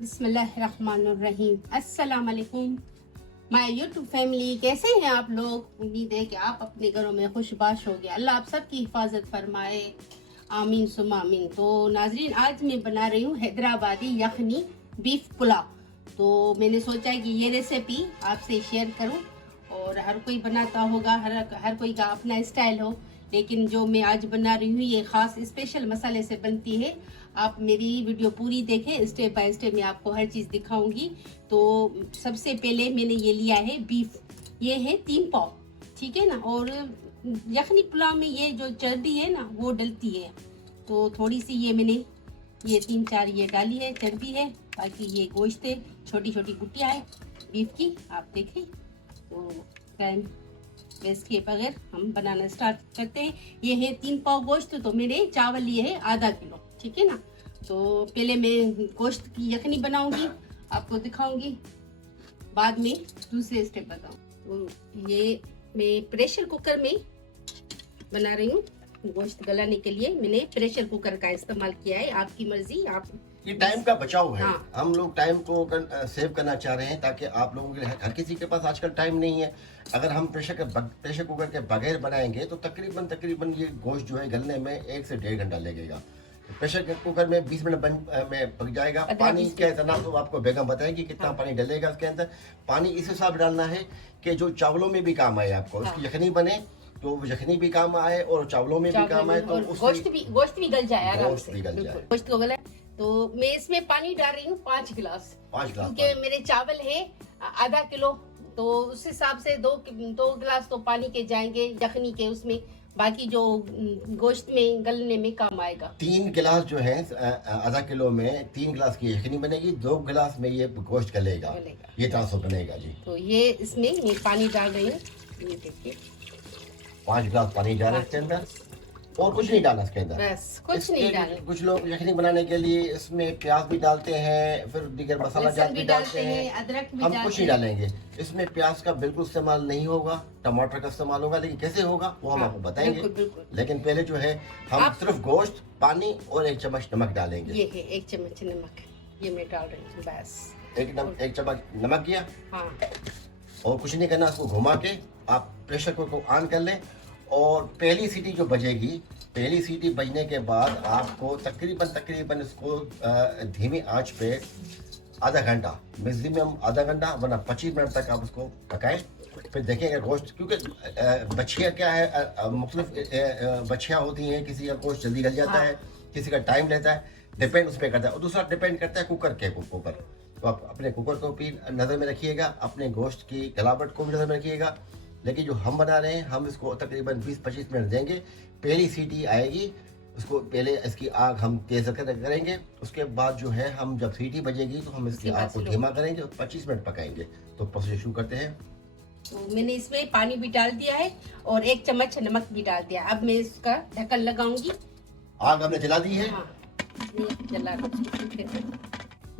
बिस्मिल्लाहिर्रहमानिर्रहीम। अस्सलाम वालेकुम माय यूट्यूब फैमिली, कैसे हैं आप लोग? उम्मीद है कि आप अपने घरों में खुशबाश होंगे। अल्लाह आप सबकी हिफाजत फरमाए, आमीन सुम आमीन। तो नाजरीन, आज मैं बना रही हूँ हैदराबादी यखनी बीफ पुलाव। तो मैंने सोचा कि ये रेसिपी आपसे शेयर करूँ। और हर कोई बनाता होगा, हर कोई का अपना स्टाइल हो, लेकिन जो मैं आज बना रही हूँ ये ख़ास स्पेशल मसाले से बनती है। आप मेरी वीडियो पूरी देखें, स्टेप बाय स्टेप मैं आपको हर चीज़ दिखाऊंगी। तो सबसे पहले मैंने ये लिया है बीफ, ये है 3 पाव, ठीक है ना। और यखनी पुलाव में ये जो चर्बी है ना वो डलती है, तो थोड़ी सी ये मैंने ये 3-4 ये डाली है, चर्बी है। बाकी ये गोश्त है, छोटी छोटी गुटियाँ है बीफ की, आप देखें। तो टाइम वेस्ट किए बगैर हम बनाना स्टार्ट करते हैं। ये है 3 पाव गोश्त, तो मैंने चावल लिए है आधा किलो, ठीक है ना। तो पहले मैं गोश्त की यखनी बनाऊंगी, आपको दिखाऊंगी, बाद में दूसरे स्टेप बताऊँ। तो ये मैं प्रेशर कुकर में बना रही हूँ। गोश्त गलाने के लिए मैंने प्रेशर कुकर का इस्तेमाल किया है, आपकी मर्जी। आप ये टाइम का बचाव है। हाँ। हम लोग टाइम को सेव करना चाह रहे हैं, ताकि आप लोगों के लिए, हर किसी के पास आजकल टाइम नहीं है। अगर हम प्रेशर कुकर के बगैर बनाएंगे तो तकरीबन ये गोश्त जो है गलने में 1 से 1.5 घंटा लगेगा। प्रेशर कुकर में 20 मिनट में पक जाएगा। पानी का इतना तो आपको बेगम बताएगी कितना पानी डलेगा उसके अंदर। पानी इस हिसाब डालना है कि जो चावलों में भी काम आए आपको, उसकी यखनी बने तो यखनी भी काम आए और चावलों में भी काम आए, तो गोश्त भी गल जाए आराम से। गोश्त को गला, तो मैं इसमें पानी डाल रही हूँ 5 गिलास, क्योंकि मेरे चावल है आधा किलो, तो उस हिसाब से 2 गिलास तो पानी के जाएंगे यखनी के उसमें, बाकी जो गोश्त में गलने में काम आएगा। 3 गिलास जो है आधा किलो में 3 गिलास की यखनी बनेगी, 2 गिलास में ये गोश्त गलेगा, ये ट्रांसफर बनेगा जी। तो ये इसमें मैं पानी डाल रही हूँ, ये देखिए 5 गिलास पानी डाला इसके अंदर, और कुछ नहीं डालना इसके अंदर, बस कुछ नहीं डालना। कुछ लोग यखनी बनाने के लिए इसमें प्याज भी डालते हैं, फिर दीगर मसाला जात भी डालते हैं, अदरक भी हम कुछ नहीं डालेंगे इसमें। प्याज का बिल्कुल इस्तेमाल नहीं होगा, टमाटर का इस्तेमाल होगा, लेकिन कैसे होगा वो हम आपको बताएंगे। लेकिन पहले जो है हम सिर्फ गोश्त, पानी और 1 चम्मच नमक डालेंगे। ये है 1 चम्मच नमक, ये मैं डाल रही हूँ, बस 1 चम्मच नमक किया। हाँ। और कुछ नहीं करना, इसको घुमा के आप प्रेशर कुकर को ऑन कर लें, और पहली सीटी जो बजेगी, पहली सीटी बजने के बाद आपको तकरीबन इसको धीमी आंच पे आधा घंटा, मैक्सिमम आधा घंटा वरना 25 मिनट तक आप उसको पकाएं। फिर देखेंगे गोश्त, क्योंकि बछिया क्या है, मुख्तलिफ बछियाँ होती हैं, किसी का गोश्त जल्दी गल जाता है, किसी का टाइम लेता है, डिपेंड उस पर करता है। और दूसरा डिपेंड करता है कुकर के ऊपर। तो आप अपने कुकर को भी नज़र में रखिएगा, अपने गोश्त की गलावट को भी नज़र में रखिएगा। लेकिन जो हम बना रहे हैं, हम इसको तकरीबन 20-25 मिनट देंगे। पहली सीटी आएगी, उसको पहले इसकी आग हम तेज़ करेंगे, उसके बाद जो है हम जब सीटी बजेगी तो हम इसकी आग को धीमा करेंगे और 25 मिनट पकाएंगे। तो प्रोसेस शुरू करते हैं। तो मैंने इसमें पानी भी डाल दिया है और 1 चम्मच नमक भी डाल दिया। अब मैं इसका ढक्कन लगाऊंगी। आग हमने जला दी है। हाँ, जला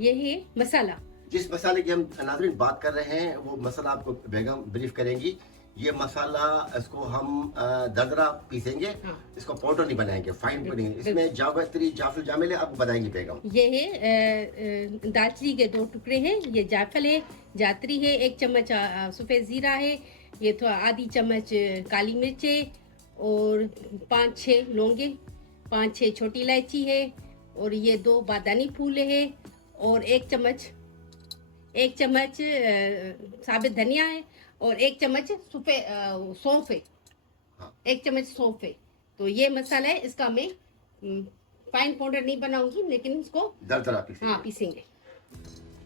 ये है मसाला। जिस मसाले की हम नाज़रीन बात कर रहे हैं वो मसाला आपको बेगम ब्रीफ करेंगी। ये मसाला, इसको हम दरदरा पीसेंगे। हाँ। इसको पाउडर नहीं बनाएंगे, फाइन नहीं। इसमें जावित्री, जाफल, जामिल है, आपको बताएंगी बेगम। ये है दालचीनी के 2 टुकड़े हैं, ये जायफल है, जात्री है, 1 चम्मच सफ़ेद ज़ीरा है, ये थोड़ा आधी चम्मच काली मिर्च है, और 5-6 लौंगे, 5-6 छोटी इलायची है, और ये 2 बादानी फूल है, और 1 चम्मच साबित धनिया है, और 1 चम्मच सौंफ है। हाँ। 1 चम्मच सौंफ है। तो ये मसाला है, इसका मैं फाइन पाउडर नहीं बनाऊंगी, लेकिन इसको दरदरा पीसेंगे।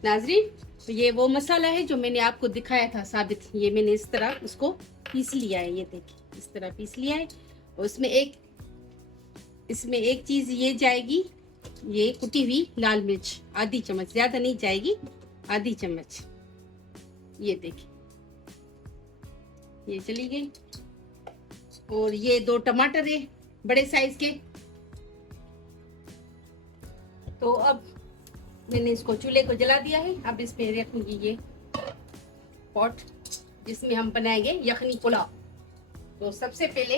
नाजरीन, तो ये वो मसाला है जो मैंने आपको दिखाया था साबित, ये मैंने इस तरह उसको पीस लिया है, ये देखिए इस तरह पीस लिया है। और इसमें एक चीज़ ये जाएगी, ये कुटी हुई लाल मिर्च आधी चम्मच, ज़्यादा नहीं जाएगी, आधी चम्मच, ये देखिए ये चली गई। और ये 2 टमाटर है बड़े साइज के। तो अब मैंने इसको चूल्हे को जला दिया है। अब इस पे रखूंगी ये पॉट जिसमें हम बनाएंगे यखनी पुलाव। तो सबसे पहले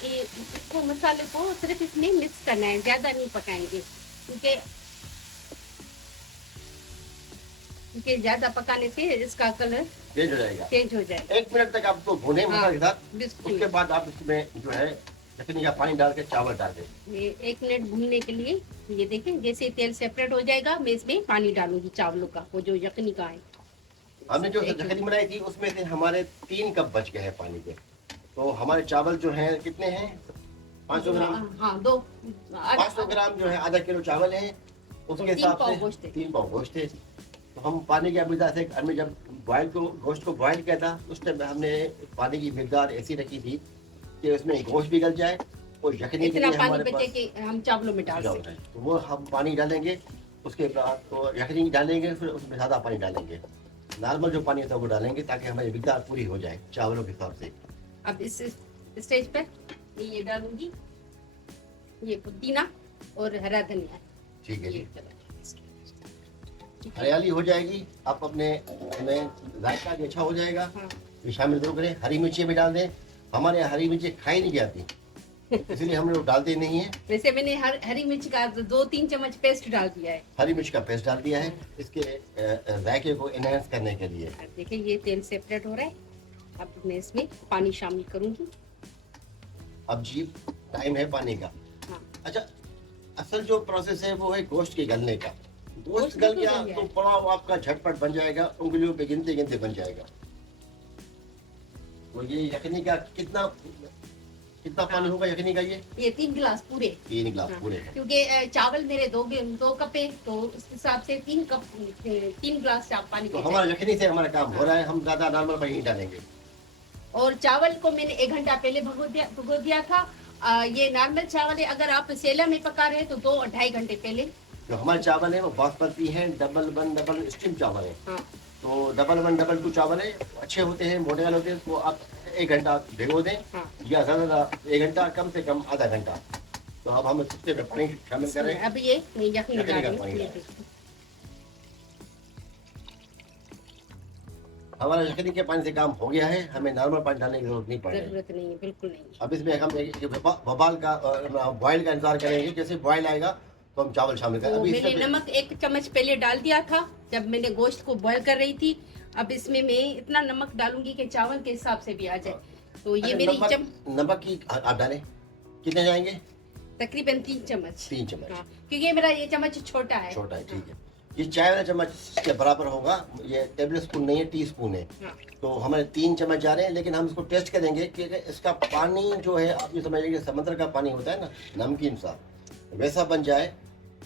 इसको मसाले को सिर्फ इसमें मिक्स करना है, ज्यादा नहीं पकाएंगे क्योंकि ज्यादा पकाने से इसका कलर चेंज हो जाएगा। चेंज हो जाएगा। 1 मिनट तक आपको भूने मसाले के साथ, बिल्कुल। उसके बाद आप इसमें जो है यखनी का पानी डाल के चावल डाल दें। ये 1 मिनट भूनने के लिए ये देखें, जैसे तेल सेपरेट हो जाएगा मैं इसमें पानी डालूंगी चावलों का, वो जो यखनी का है। हमने जो यखनी बनाई थी उसमें से हमारे 3 कप बच गए हैं पानी के। तो हमारे चावल जो हैं कितने हैं? 500 ग्राम। हाँ 500 ग्राम जो है आधा किलो चावल है, उसके हिसाब से 3 पाव गोश्त है। तो हम पानी की मकदार से, हमने जब गोश्त को बॉयल किया था उस टाइम हमने पानी की मकदार ऐसी रखी थी कि उसमें गोश्त भी गल जाए और यखनी के लिए हमारे पास कि हम चावलों में डाल सकें। तो वो हम पानी डालेंगे, उसके बाद तो यखनी डालेंगे, फिर उसमें ज़्यादा पानी डालेंगे। नॉर्मल जो पानी होता है वो डालेंगे ताकि हमारी मकदार पूरी हो जाए चावलों के हिसाब से। अब इस स्टेज पर ये डालूंगी, ये पुदीना और हरा धनिया। ठीक है जी, हरियाली हो जाएगी। आप अपने में जायका भी अच्छा हो जाएगा। हाँ। ये शामिल जरूर करें। हरी मिर्ची भी डाल दें। हमारे यहाँ हरी मिर्ची खाई नहीं जाती इसलिए हम लोग डालते नहीं है। वैसे मैंने हरी मिर्च का 2-3 चम्मच पेस्ट डाल दिया है। हरी मिर्च का पेस्ट डाल दिया है इसके जायके को एनहांस करने के लिए। देखिए ये तेल सेपरेट हो रहा है। अब मैं इसमें पानी शामिल करूंगी। अब जी टाइम है पानी का। हाँ। अच्छा, असल जो प्रोसेस है वो है गोश्त के गलने का। गोश्त गल गया तो पुलाव आपका झटपट बन जाएगा, उंगलियों पे गिनते गिनते बन जाएगा। तो ये यखनी का कितना पानी होगा यखनी का? ये 3 गिलास पूरे। 3 गिलास पूरे। क्योंकि चावल मेरे 2 कप है तो उस हिसाब से 3 गिलास पानी। तो हमारा यखनी से हमारा काम हो रहा है, हम ज्यादा नॉर्मल पानी नहीं डालेंगे। और चावल को मैंने 1 घंटा पहले भिगो दिया था। ये नॉर्मल चावल है, अगर आप सेला में पका रहे हैं तो 2-2.5 घंटे पहले। जो हमारे चावल है वो बासमती है, डबल 1 डबल स्टीम चावल है। हाँ। तो डबल 1 डबल 2 चावल है, अच्छे होते हैं, मोटे वाले होते हैं। तो आप 1 घंटा भिगो दें। हाँ। या ज्यादा 1 घंटा, कम से कम आधा घंटा। तो अब हम इसके में पानी शामिल करें। अब ये यखनी यखनी का पानी हमारा यखनी के पानी से काम हो गया है, हमें नॉर्मल पानी डालने की जरूरत नहीं पड़ेगी। जरूरत नहीं है, बिल्कुल नहीं। अब इसमें हम बबाल का बॉयल का इंतजार करेंगे। जैसे बॉयल आएगा तो हम चावल शामिल करें। अभी मैंने नमक 1 चम्मच पहले डाल दिया था जब मैंने गोश्त को बॉयल कर रही थी। अब इसमें मैं इतना नमक डालूंगी कि चावल के हिसाब से भी आ जाए। तो ये मेरी नमक की आप डालें, कितने जाएंगे? तकरीबन 3 चम्मच। 3 चम्मच। हाँ, क्योंकि मेरा ये चम्मच छोटा है। छोटा है, ठीक है। ये चाय वाला चम्मच के बराबर होगा। ये टेबल स्पून नहीं है, टी स्पून है। हाँ। तो हमारे 3 चम्मच जा रहे हैं, लेकिन हम इसको टेस्ट करेंगे कि इसका पानी जो है, आप ये समझिए कि समुद्र का पानी होता है ना, नमकीन सा, वैसा बन जाए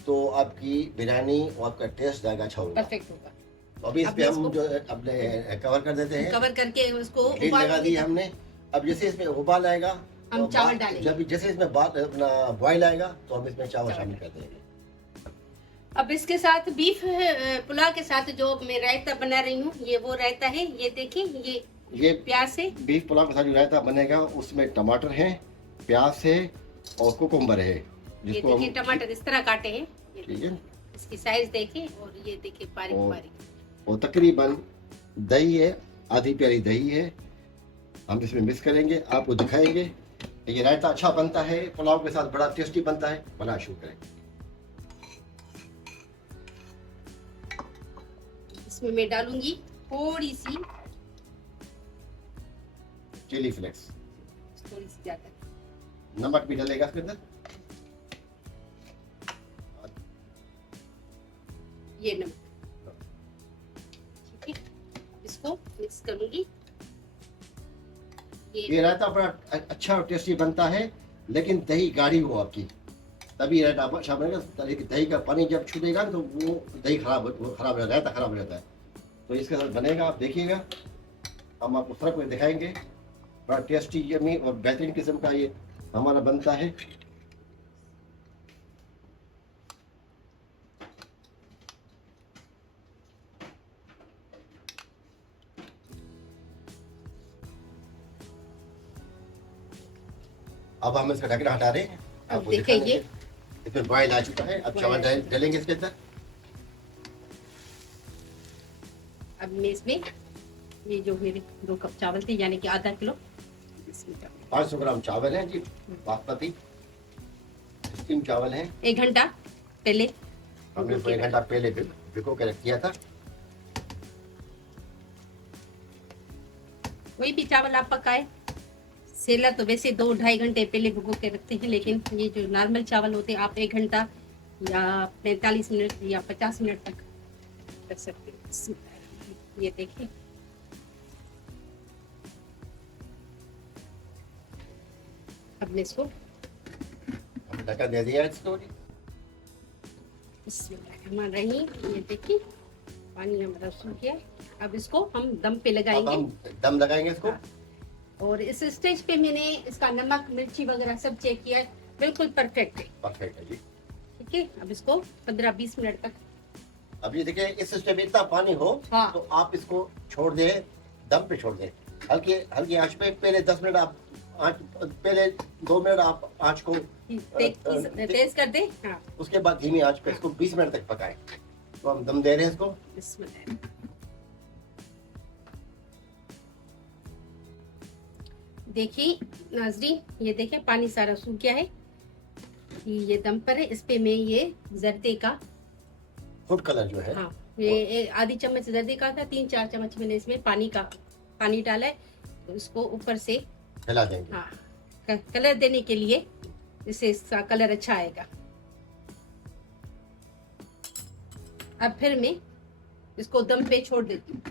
तो आपकी बिरयानी और आपका टेस्ट ज़्यादा अच्छा होगा, परफेक्ट होगा। तो अभी इस पे हम जो अपने कवर कर देते हैं। कवर करके उसको लीड लगा दी हमने। अब जैसे इसमें उबाल आएगा हम चावल डालेंगे। जब जैसे इसमें अपना बॉयल आएगा तो हम इसमें चावल शामिल कर देंगे। अब इसके साथ बीफ पुलाव के साथ जो मैं रायता बना रही हूँ, ये वो रायता है। ये देखिए, ये प्याज से बीफ पुलाव के साथ जो रायता बनेगा उसमें टमाटर है, प्याज है और कुकुम्बर है। ये देखिए टमाटर इस तरह काटे हैं, ठीक है। इसकी साइज देखिए, और ये देखिए बारीक बारीक। और तकरीबन दही है, आधी प्याली दही है, हम इसमें मिक्स करेंगे, आपको दिखाएंगे। ये रायता अच्छा बनता है, पुलाव के साथ बड़ा टेस्टी बनता है। बना शुरू करें। इसमें मैं डालूंगी थोड़ी सी चिली फ्लेक्स, थोड़ी सी ज्यादा। नमक भी डलेगा इसके अंदर। ये नमक, ठीक है। इसको मिक्स करूंगी। ये रायता बड़ा अच्छा और टेस्टी बनता है, लेकिन दही गाढ़ी हो आपकी, तभी रायता अच्छा बनेगा। दही का पानी जब छूटेगा तो वो दही खराब रायता खराब हो जाता है। तो इसके साथ बनेगा, आप देखिएगा, हम आपको फर्क में दिखाएंगे। बड़ा टेस्टी, यमी और बेहतरीन किस्म का ये हमारा बनता है। अब हम इसका ढक्कन हटा रहे हैं। अब देखिए ये इसमें बॉयल आ चुका है। अब चावल डालेंगे इसके अंदर। अब मैं इसमें ये जो मेरे 2 कप चावल थे यानी कि आधा किलो इसमें डाल 500 ग्राम चावल है जी, बासमती स्टीम चावल है। 1 घंटा पहले हमने इसको 1 घंटा पहले भिगो के रख दिया था। कोई भी चावल आप पकाए, सेला तो वैसे 2-2.5 घंटे पहले भिगो के रखते हैं, लेकिन ये जो नॉर्मल चावल होते हैं आप 1 घंटा या 45 मिनट या 50 मिनट तक रख सकते हैं। ये देखिए अब मैं इसको ढक्कन दे दिया इसको। बिस्मिल्लाहिर्रहमानिर्रहीम। ये देखिए पानी हमारा सूख गया। अब इसको हम दम पे अब लगाएंगे। हम दम लगाएंगे इसको। हाँ। और इस स्टेज पे मैंने इसका नमक मिर्ची वगैरह सब चेक किया है, बिल्कुल परफेक्ट है। परफेक्ट है जी। ठीक है, अब इसको 15-20 मिनट तक। अब ये देखिए इस स्टेप में इतना पानी हो हाँ। तो आप इसको छोड़ दें, दम पे छोड़ दें, हल्की हल्की आंच पे। पहले 10 मिनट आप आंच, पहले 2 मिनट आप आंच को तेज कर दे। हाँ। उसके बाद धीमी आंच पे इसको 20 मिनट तक पकाएं। तो हम दम दे रहे हैं इसको। बिस्मिल्लाह। देखिए नाजरीन, ये देखिए पानी सारा सूख गया है। ये दम पर है। इस पे मैं ये जर्दे का फूड कलर जो है, हाँ ये आधी चम्मच जर्दे का था, 3-4 चम्मच मैंने इसमें पानी डाला है। तो इसको ऊपर से हिला देंगे। हाँ कलर देने के लिए, इससे इसका कलर अच्छा आएगा। अब फिर मैं इसको दम पे छोड़ देती हूँ।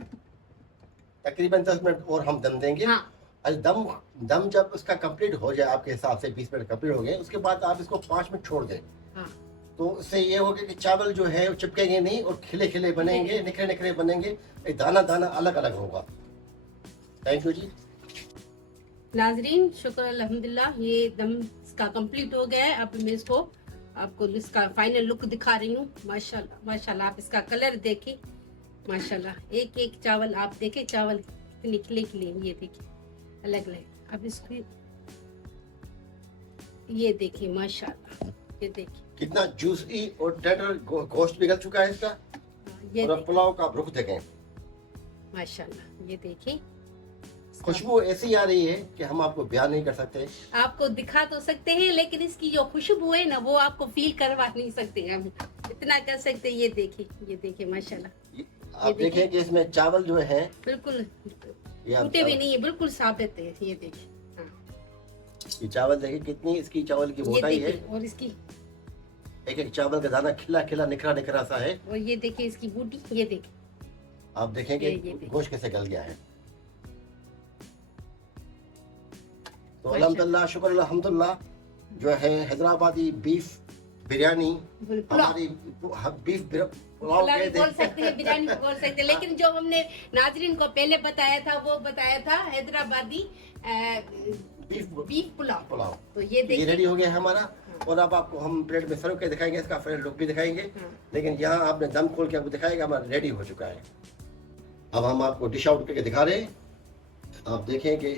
तकरीबन 10 मिनट और हम दम देंगे। हाँ दम जब उसका कंप्लीट हो जाए, आपके हिसाब से 20 मिनट कंप्लीट हो गए, उसके बाद आप इसको 5 मिनट छोड़ दें। हाँ तो इससे ये होगा कि चावल जो है वो चिपकेंगे नहीं और खिले खिले बनेंगे, निखरे निखरे बनेंगे, दाना दाना अलग अलग होगा। थैंक यू जी। नाजरीन शुक्र अल्हम्दुलिल्लाह, ये दम इसका कंप्लीट हो गया है। अब मैं इसको आपको इसका फाइनल लुक दिखा रही हूँ। माशाल्लाह माशाल्लाह, आप इसका कलर देखें माशाल्लाह। एक एक चावल आप देखें, चावल कितने खिले खिले, ये देखिए अलग अलग। अब इसको ये देखिए माशाल्लाह, ये देखिए कितना जूसी और टेंडर गोश्त पिघल चुका है इसका। ये और पुलाव का रुख देखें, माशाल्लाह। ये देखिए खुशबू ऐसी आ रही है कि हम आपको बयान नहीं कर सकते। आपको दिखा तो सकते हैं, लेकिन इसकी जो खुशबू है ना वो आपको फील करवा नहीं सकते हम, इतना कर सकते हैं। ये देखिए माशाल्लाह। आप देखें कि इसमें चावल जो है बिल्कुल ये टूटे भी नहीं है, बिल्कुल साबित है। ये देखिए हाँ। ये चावल देखिए कितनी इसकी चावल की ये मोटाई है। देखिए और इसकी, एक एक चावल का दाना खिला खिला निखरा निखरा सा है। और ये देखिए इसकी बूटी, ये देखिए आप देखें कि ये देखिए। गोश्त कैसे गल गया है। तो माशाल्लाह। अल्हम्दुलिल्लाह शुक्र अल्हम्दुलिल्लाह जो है हैदराबादी बीफ बिरयानी, हमारी बीफ पुलाव पुलाव भी कहते बोल हैं। सकते हैं, बिरयानी भी बोल सकते हैं, लेकिन जो हमने नाजरीन को पहले बताया था वो बताया था हैदराबादी बीफ पुलाव। पुलाव तो ये ये देखिए रेडी हो गया है हमारा। और अब आपको हम प्लेट में सर्व करके दिखाएंगे, इसका फाइनल लुक भी दिखाएंगे। हाँ। लेकिन यहाँ आपने दम खोल के आपको दिखाएगा हमारा रेडी हो चुका है। अब हम आपको डिश आउट करके दिखा रहे हैं। आप देखें कि